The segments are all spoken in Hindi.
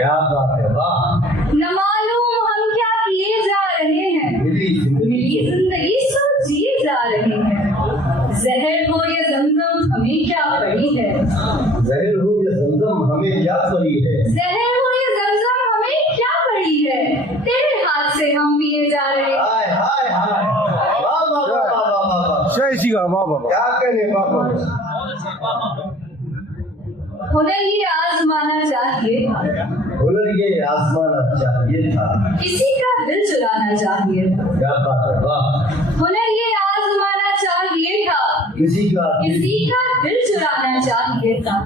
क्या बात है, वाह। न मालूम हम क्या किए जा रहे हैं, मिली जिंदगी सो जिए जा रहे हैं। जहर हो या जमजम हमें क्या पड़ी है, जहर हो या जमजम हमें क्या पड़ी है, जहर हो या जमजम हमें क्या पड़ी है। तेरे हाथ से हम पिए जा रहे हैं। हाय हाय हाय, वाह वाह वाह वाह वाह वाह, जय श्री राम, वाह वाह। क्या कहने बाबा। हुनर ये आजमाना चाहिए, हुनर ये आजमाना चाहिए था, किसी का दिल चुराना चाहिए था। क्या बात है, वाह। हुनर ये आजमाना चाहिए था, किसी का दिल चुराना चाहिए था।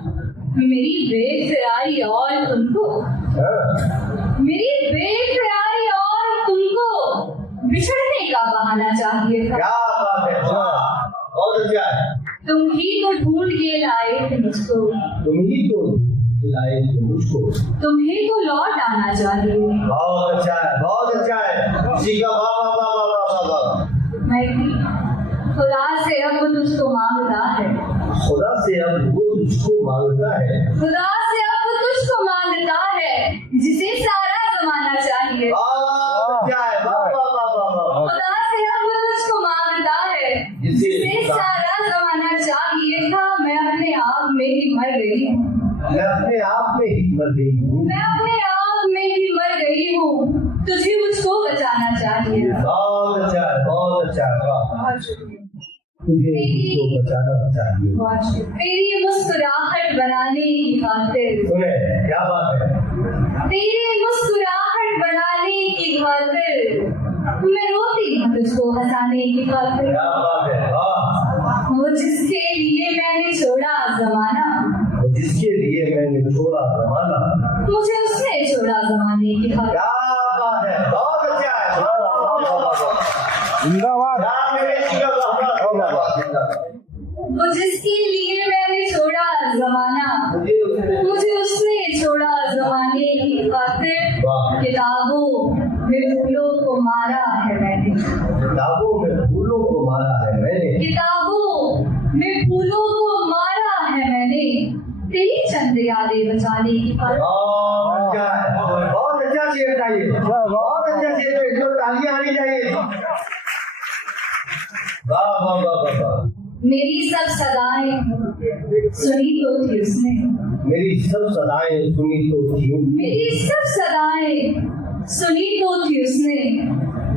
मेरी बेकरारी और तुमको, हाँ, मेरी बेकरारी और तुमको बिछड़ने का बहाना चाहिए था। क्या बात है, वाह। और क्या है, तुम ही तो ढूंढ के लाए थे मुझको, तुम ही तो खिलाए थे मुझको, तुम्हें तो लौट आना चाहिए। बहुत अच्छा है, बहुत अच्छा है, जी का वाह वाह वाह वाह वाह वाह। मैं खुदा से अब वो तुझको मांगता है, खुदा से अब वो तुझको मांगता है, खुदा से अब वो तुझको मांगता है, जिसे सारा जमाना चाहिए। वाह, क्या है, वाह वाह वाह वाह वाह। खुदा से अब वो तुझको मांगता है, जिसे सारा जमाना चाहिए था। मैं अपने आप में ही मर गई हूँ, मैं अपने आप में ही मर गई हूँ, मैं अपने आप में ही मर गई हूँ। तुझे मुझको बचाना चाहिए। बहुत अच्छा है, बहुत अच्छा है, वाह। बहुत शुक्रिया। तुझे मुझको बचाना चाहिए। बहुत शुक्रिया। तेरी मुस्कुराहट बनाने की खातिर, सुने, क्या बात है, तेरी मुस्कुराहट बनाने की खातिर मैं रोती हूँ तुझको हंसाने की खातिर। क्या बात है, वाह। वो जिसके लिए मैंने छोड़ा जमाना, जिसके लिए मैंने छोड़ा जमाना, मुझे उसने छोड़ा जमाने की खातिर। क्या बात है, बहुत अच्छा है, वाह वाह वाह वाह वाह। जिंदाबाद। क्या मेरे जी का वाह वाह वाह वाह, जिंदाबाद। वो जिसके लिए मैंने छोड़ा जमाना, मुझे उसने छोड़ा जमाने की खातिर। वाह। किताबों में फूलों को मारा है मैंने, किताबों में फूलों को मारा है मैंने, किताबों में फूलों को मारा है मैंने, तेरी चंद यादें बचाने की खातिर। बहुत अच्छा है, बहुत अच्छा शेर था ये, बहुत अच्छा शेर है, इसको तालियां आनी चाहिए। वाह वाह वाह वाह वाह। मेरी सब सदाएं सुनी तो थी उसने, मेरी सब सदाएं सुनी तो थी, मेरी सब सदाएं सुनी तो थी उसने,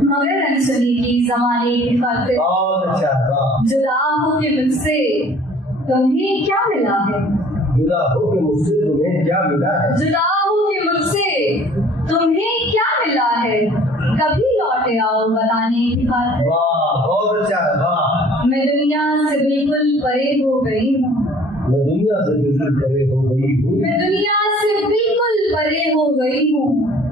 मगर अनसुनी की जमाने की खातिर। बहुत अच्छा है, वाह। जुदा हो के मुझसे तुम्हें क्या मिला है, जुदा हो के मुझसे तुम्हें क्या मिला है, जुदा हो के मुझसे तुम्हें क्या मिला है, कभी लौटे आओ बताने की खातिर। वाह, बहुत अच्छा है, वाह। मैं दुनिया से बिल्कुल परे हो गई हूँ, मैं दुनिया से बिल्कुल परे हो गई हूँ, मैं दुनिया से बिल्कुल परे हो गई हूँ,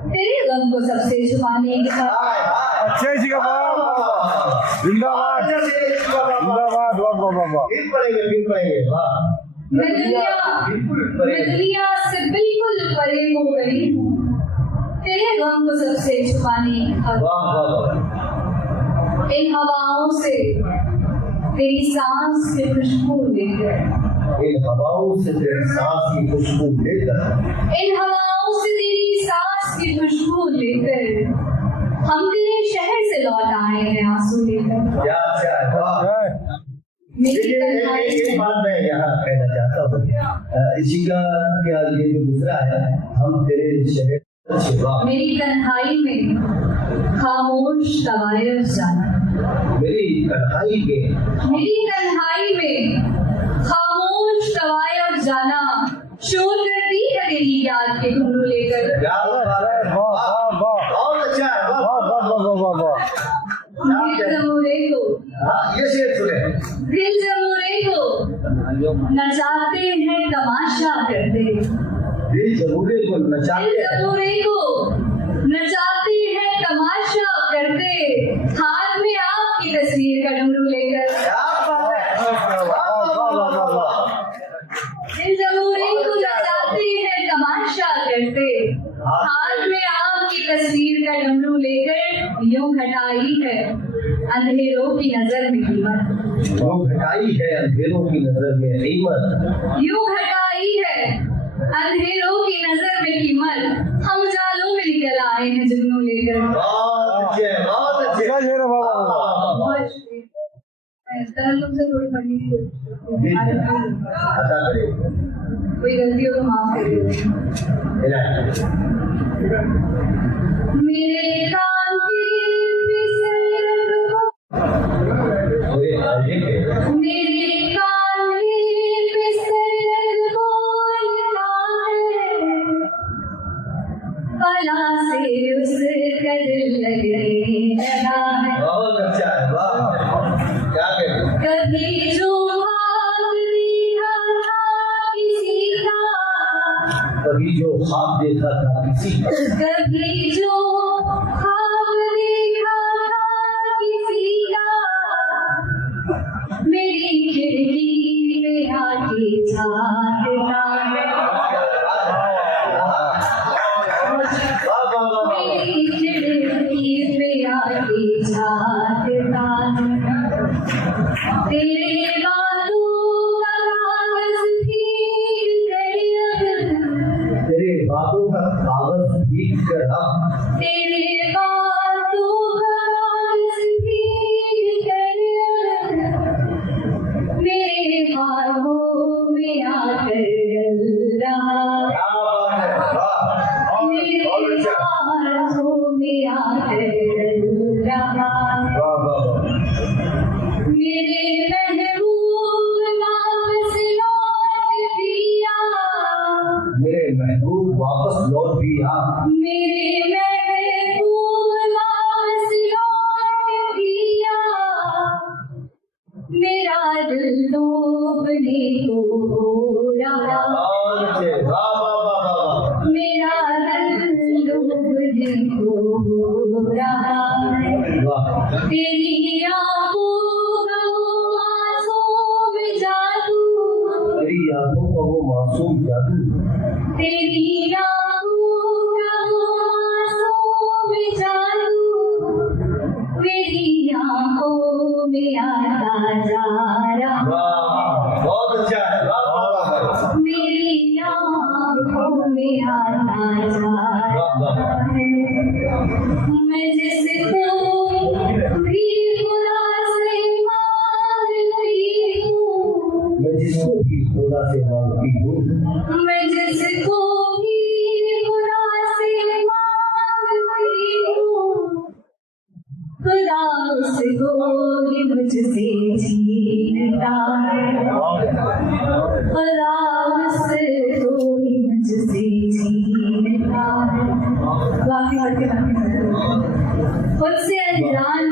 तेरे गम को सबसे छुपाने की खातिर। हाय हाय, जय श्री राम, वाह। जिंदाबाद, अच्छा शेर, वाह, वाह, वाह। जिंदाबाद, वाह वाह वाह वाह। फिर पढ़ेंगे, वाह। मैं दुनिया से बिल्कुल परे हो गई हूँ, तेरे गम को सबसे छुपाने की खातिर। वाह वाह वाह। इन हवाओं से तेरी सांस की खुशबू लेकर, इन हवाओं से तेरी सांस की खुशबू लेकर, इन हवाओं से तेरी सांस की खुशबू लेकर, हम तेरे शहर से लौट आए हैं आंसू लेकर। क्या अच्छा है, वाह। जय। मेरी एक बात मैं यहाँ कहना चाहता हूँ, इसी का क्या ये जो गुजरा है, हम तेरे शहर से, वाह। मेरी तन्हाई में खामोश तवायफ जाना, मेरी तन्हाई में, मेरी तन्हाई में खामोश तवायफ जाना, शोर करती है तेरी याद के घुंघरू लेकर। क्या बात है, वाह वाह वाह, बहुत अच्छा है, वाह वाह वाह वाह वाह वाह। दिल जमूरे को, हाँ, ये शेर सुने, दिल जमूरे को नचाते हैं तमाशा करते, दिल जमूरे को दिल नचाते हैं, जमूरे को नचाते हैं तमाशा करते, हाथ में आपकी तस्वीर का डमरू लेकर। क्या बात है, वाह वाह वाह वाह वाह। दिल जमूरे को नचाते हैं तमाशा करते, हाथ में आपकी तस्वीर का डमरू लेकर, यूं घटाई है अंधेरों की नजर में कीमत, वो घटाई है अंधेरों की नजर में कीमत, यूं घटाई है अंधेरों की नजर में कीमत, आए हैं जुगनू लेकर। बहुत अच्छे क्या शेर है बाबा बहुत तरह तुमसे थोड़ी पढ़ने की कोशिश अच्छा करिए कोई गलती हो तो माफ कर दो। मेरे कान की फिसलन को मेरे कान की फिसलन बोलता है कला से उस कदर लगने लगा है। बहुत अच्छा है वाह क्या कहते कभी जो ख्वाब देखा था किसी का कभी जो ख्वाब देखा था किसी का कभी जो ख्वाब देखा था किसी का मेरी खिड़की पे आके झांकता है। मेरी खिड़की पे आके झांकता है। तेरे बातों का कागज भीग गया तेरे बातों का कागज भीग कर तेरे बातों का कागज भीग गया मेरे बाहों में आकर डल रहा मेरे बाहों में आकर डल रहा मेरे महबूब वापस लौट भी आ मेरे महबूब वापस लौट भी आ मेरे महबूब वापस लौट भी आ मेरा दिल डूबने को हो रहा मेरा दिल डूबने को हो रहा तेरी आंखों का वो मासूम जादू तेरी आंखों का वो मासूम जादू तेरी आंखों का वो मासूम जादू मेरी आंखों में आता जा रहा बहुत अच्छा है मेरी आंखों में आता जा रहा मैं जिसको भी खुदा से मांगती हूँ मैं जिसको भी खुदा से मांगती हूँ मैं जिसको भी खुदा से मांगती हूँ खुदा उसको ही मुझसे छीनता है खुदा उसको ही मुझसे छीनता है। बाकी खुद से अनजान